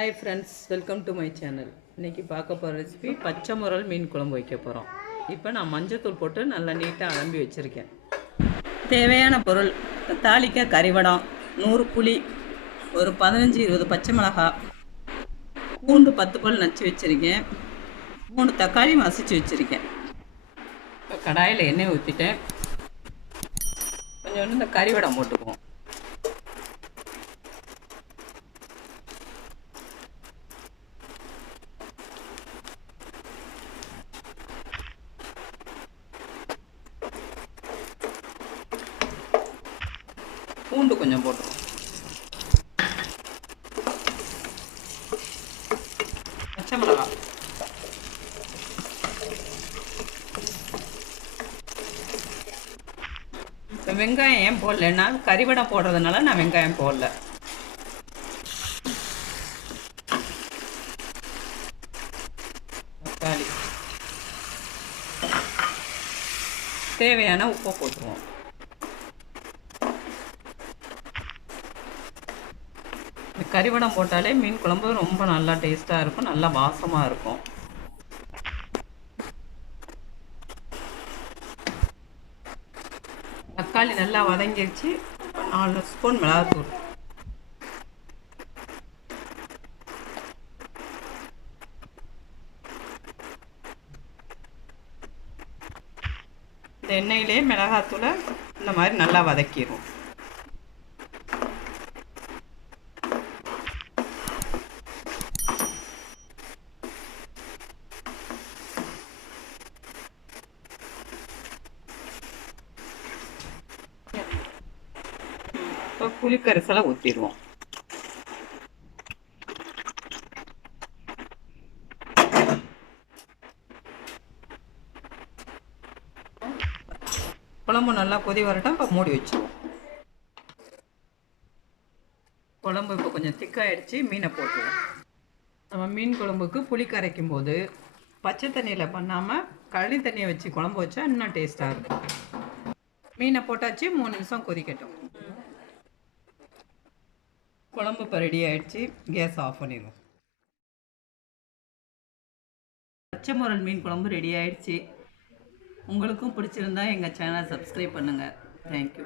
Hi friends, welcome to my channel. இன்றைக்கி பார்க்க போகிற ரெசிபி பச்சை முரல் மீன் குழம்பு வைக்க போகிறோம். இப்போ நான் மஞ்சத்தூள் போட்டு நல்லா நீட்டாக அலம்பி வச்சுருக்கேன். தேவையான பொருள்: தாளிக்க கறிவடம், 100 புளி, ஒரு 15-20 பச்சை மிளகாய், பூண்டு 10 பல் நச்சு வச்சுருக்கேன், 3 தக்காளி மசிச்சு வச்சுருக்கேன். இப்போ கடாயில் எண்ணெய் ஊற்றிட்டேன். கொஞ்சம் இந்த கறிவடம் போட்டுக்குவோம். பூண்டு கொஞ்சம் போட்டுருவோம். பச்சை மிளகாய், வெங்காயம் ஏன் போடலன்னா கறிவடம் போடுறதுனால நான் வெங்காயம் போடல. தக்காளி, தேவையான உப்பை போட்டுருவோம். கறிவடம் போட்டாலே மீன் குழம்பு ரொம்ப நல்லா டேஸ்ட்டாக இருக்கும், நல்லா வாசமாக இருக்கும். தக்காளி நல்லா வதங்கிடுச்சு. 4 ஸ்பூன் மிளகாத்தூள், இந்த எண்ணெயிலே மிளகாத்தூளை இந்த மாதிரி நல்லா வதக்கிடுவோம். இப்போ புளிக்கரைசலை ஊற்றிடுவோம். குழம்பு நல்லா கொதி வரட்டும். இப்போ மூடி வச்சுருவோம். குழம்பு இப்போ கொஞ்சம் திக்காயிடுச்சு. மீனை போட்டுருவோம். நம்ம மீன் குழம்புக்கு புளி கரைக்கும் போது பச்சை தண்ணியில் பண்ணாமல் களி தண்ணியை வச்சு குழம்பு வச்சா இன்னும் டேஸ்ட்டாக இருக்கும். மீனை போட்டாச்சு. 3 நிமிஷம் கொதிக்கட்டும். குழம்பு இப்போ ரெடி ஆகிடுச்சு. கேஸ் ஆஃப் பண்ணிடுவோம். பச்சை முரல் மீன் குழம்பு ரெடி ஆகிடுச்சு. உங்களுக்கும் பிடிச்சிருந்தா எங்கள் சேனலை சப்ஸ்கிரைப் பண்ணுங்கள். தேங்க்யூ.